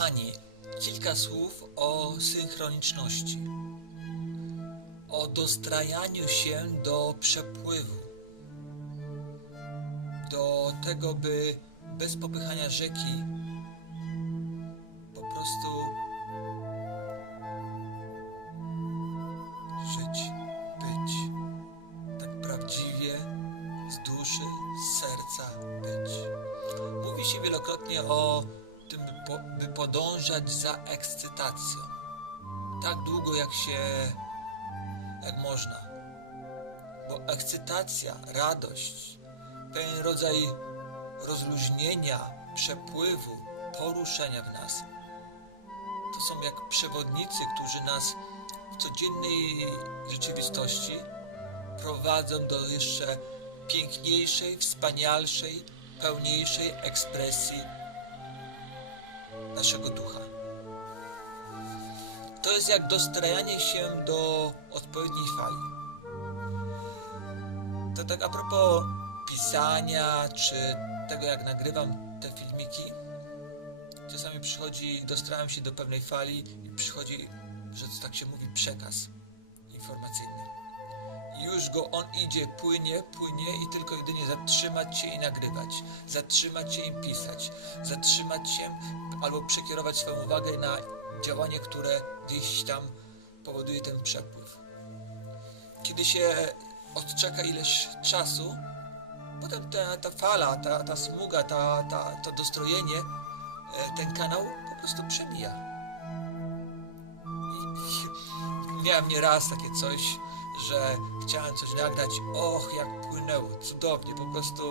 Kochani, kilka słów o synchroniczności, o dostrajaniu się do przepływu, do tego, by bez popychania rzeki po prostu żyć, być tak prawdziwie z duszy, z serca być. Mówi się wielokrotnie o po, by podążać za ekscytacją. Tak długo jak się, jak można. Bo ekscytacja, radość, pewien rodzaj rozluźnienia, przepływu, poruszenia w nas. To są jak przewodnicy, którzy nas w codziennej rzeczywistości prowadzą do jeszcze piękniejszej, wspanialszej, pełniejszej ekspresji naszego ducha. To jest jak dostrajanie się do odpowiedniej fali. To tak a propos pisania, czy tego jak nagrywam te filmiki, czasami przychodzi, dostrajam się do pewnej fali i przychodzi, że to tak się mówi, przekaz informacyjny. I już go on idzie, płynie, płynie i tylko jedynie zatrzymać się i nagrywać, zatrzymać się i pisać, zatrzymać się albo przekierować swoją uwagę na działanie, które gdzieś tam powoduje ten przepływ. Kiedy się odczeka ileś czasu, potem ta, ta fala, ta, ta smuga, ta, ta, to dostrojenie, e, ten kanał po prostu przemija. I, miałem nieraz takie coś, że chciałem coś nagrać, och, jak płynęło, cudownie, po prostu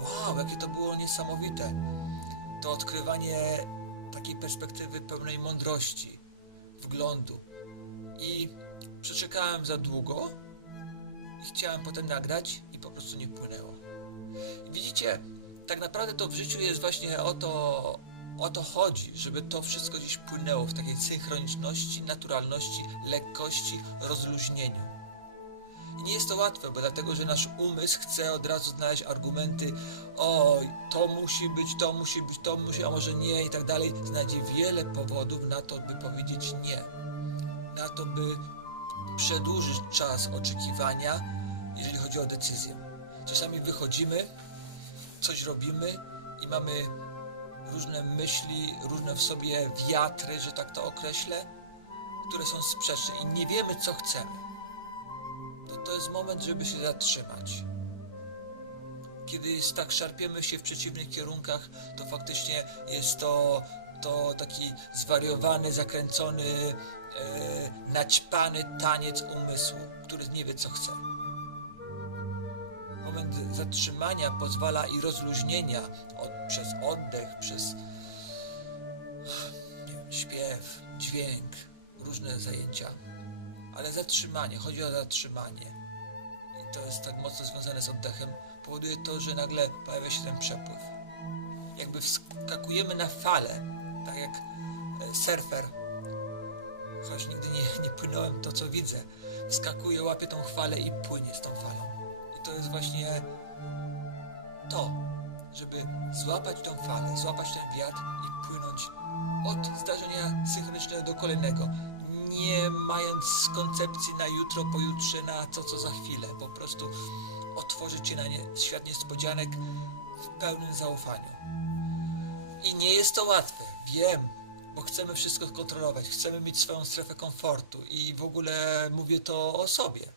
wow, jakie to było niesamowite. To odkrywanie takiej perspektywy pełnej mądrości, wglądu. I przeczekałem za długo i chciałem potem nagrać i po prostu nie płynęło. Widzicie, tak naprawdę to w życiu jest właśnie o to, o to chodzi, żeby to wszystko gdzieś płynęło w takiej synchroniczności, naturalności, lekkości, rozluźnieniu. Nie jest to łatwe, bo dlatego, że nasz umysł chce od razu znaleźć argumenty, o, to musi być, to musi być, to musi, a może nie i tak dalej. Znajdzie wiele powodów na to, by powiedzieć nie. Na to, by przedłużyć czas oczekiwania, jeżeli chodzi o decyzję. Czasami wychodzimy, coś robimy i mamy różne myśli, różne w sobie wiatry, że tak to określę, które są sprzeczne i nie wiemy, co chcemy. To, jest moment, żeby się zatrzymać. Kiedy tak szarpiemy się w przeciwnych kierunkach, to faktycznie jest to, to taki zwariowany, zakręcony, e, naćpany taniec umysłu, który nie wie, co chce moment zatrzymania pozwala i rozluźnienia od, przez oddech, przez wiem, śpiew, dźwięk, różne zajęcia. Ale zatrzymanie, chodzi o zatrzymanie. I to jest tak mocno związane z oddechem. Powoduje to, że nagle pojawia się ten przepływ. Jakby wskakujemy na falę, tak jak e, surfer, choć nigdy nie, nie płynąłem to, co widzę. Wskakuje, łapie tą falę i płynie z tą falą to jest właśnie to, żeby złapać tą falę, złapać ten wiatr i płynąć od zdarzenia synchronicznego do kolejnego, nie mając koncepcji na jutro, pojutrze, na to, co za chwilę. Po prostu otworzyć się na nie, świat niespodzianek w pełnym zaufaniu. I nie jest to łatwe, wiem, bo chcemy wszystko kontrolować, chcemy mieć swoją strefę komfortu i w ogóle mówię to o sobie.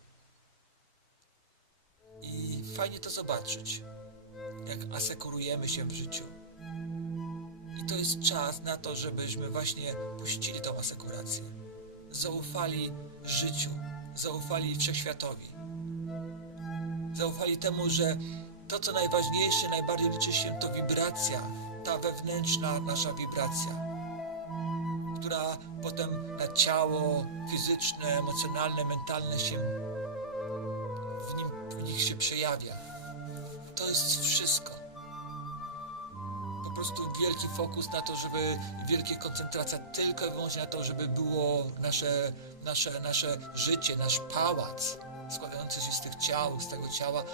I fajnie to zobaczyć, jak asekurujemy się w życiu. I to jest czas na to, żebyśmy właśnie puścili tą asekurację. Zaufali życiu, zaufali wszechświatowi. Zaufali temu, że to, co najważniejsze, najbardziej liczy się, to wibracja, ta wewnętrzna nasza wibracja, która potem na ciało fizyczne, emocjonalne, mentalne się w nim w nich się przejawia. To jest wszystko. Prostu wielki fokus na to, żeby wielka koncentracja tylko i wyłącznie na to, żeby było nasze, nasze, nasze życie, nasz pałac składający się z tych ciał, z tego ciała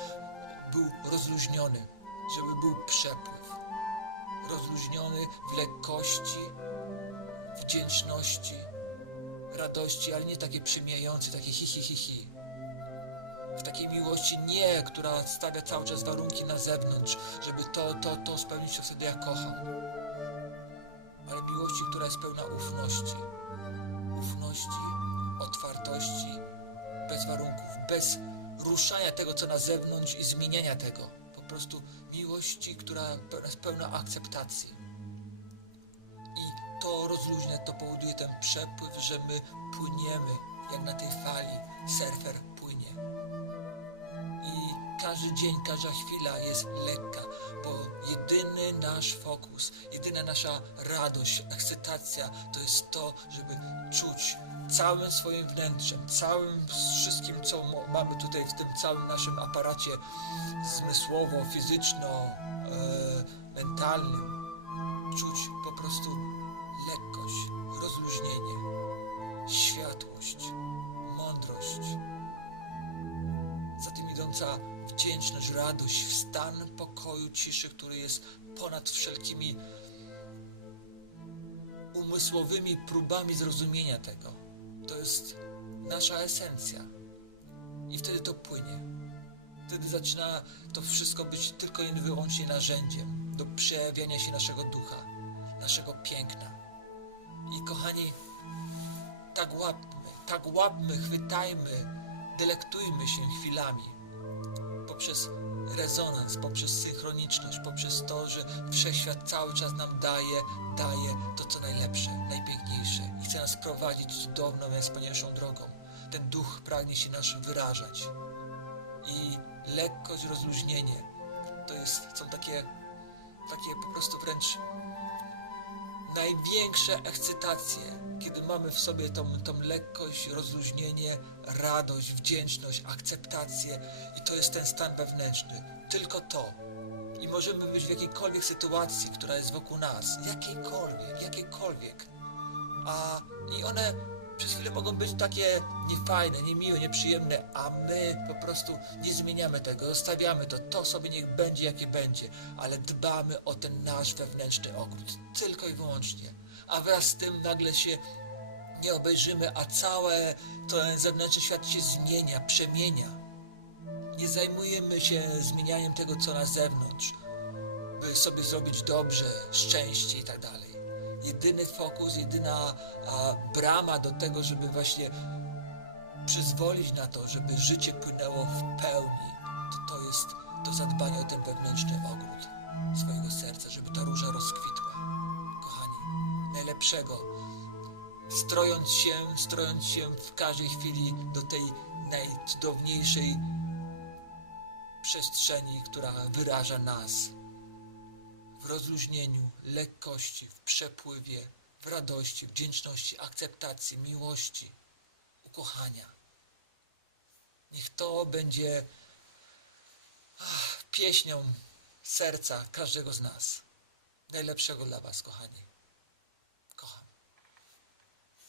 był rozluźniony, żeby był przepływ. Rozluźniony w lekkości, wdzięczności, radości, ale nie takie przymijające, takie hi, hi, hi, hi. W takiej miłości nie, która stawia cały czas warunki na zewnątrz, żeby to, to, to spełnić, to wtedy ja kocham. Ale miłości, która jest pełna ufności. Ufności, otwartości, bez warunków, bez ruszania tego, co na zewnątrz i zmieniania tego. Po prostu miłości, która jest pełna akceptacji. I to rozluźnia, to powoduje ten przepływ, że my płyniemy jak na tej fali. Surfer. I każdy dzień, każda chwila jest lekka, bo jedyny nasz fokus, jedyna nasza radość, ekscytacja to jest to, żeby czuć całym swoim wnętrzem, całym wszystkim, co mamy tutaj w tym całym naszym aparacie zmysłowo, fizyczno, e, mentalnym, czuć po prostu lekkość, rozluźnienie, światłość, idąca wdzięczność, radość, stan pokoju, ciszy, który jest ponad wszelkimi umysłowymi próbami zrozumienia tego. To jest nasza esencja. I wtedy to płynie. Wtedy zaczyna to wszystko być tylko i wyłącznie narzędziem do przejawiania się naszego ducha, naszego piękna. I kochani, tak łapmy, tak łapmy, chwytajmy, delektujmy się chwilami poprzez rezonans, poprzez synchroniczność, poprzez to, że wszechświat cały czas nam daje, daje to, co najlepsze, najpiękniejsze i chce nas prowadzić cudowną, najwspanialszą drogą. Ten duch pragnie się nasz wyrażać. I lekkość, rozluźnienie to jest, są takie, takie po prostu wręcz największe ekscytacje, kiedy mamy w sobie tą, tą lekkość, rozluźnienie, radość, wdzięczność, akceptację i to jest ten stan wewnętrzny. Tylko to. I możemy być w jakiejkolwiek sytuacji, która jest wokół nas, jakiejkolwiek, jakiejkolwiek. A i one przez chwilę mogą być takie niefajne, niemiłe, nieprzyjemne, a my po prostu nie zmieniamy tego, zostawiamy to, to sobie niech będzie jakie będzie, ale dbamy o ten nasz wewnętrzny ogród, tylko i wyłącznie. A wraz z tym nagle się nie obejrzymy, a całe ten zewnętrzny świat się zmienia, przemienia. Nie zajmujemy się zmienianiem tego, co na zewnątrz, by sobie zrobić dobrze, szczęście i tak dalej. Jedyny fokus, jedyna brama do tego, żeby właśnie przyzwolić na to, żeby życie płynęło w pełni, to to jest to zadbanie o ten wewnętrzny ogród swojego serca, żeby ta róża rozkwitła. Kochani, najlepszego, strojąc się, strojąc się w każdej chwili do tej najcudowniejszej przestrzeni, która wyraża nas w rozluźnieniu, lekkości, w przepływie, w radości, wdzięczności, akceptacji, miłości, ukochania. Niech to będzie ach, pieśnią serca każdego z nas. Najlepszego dla Was, kochani.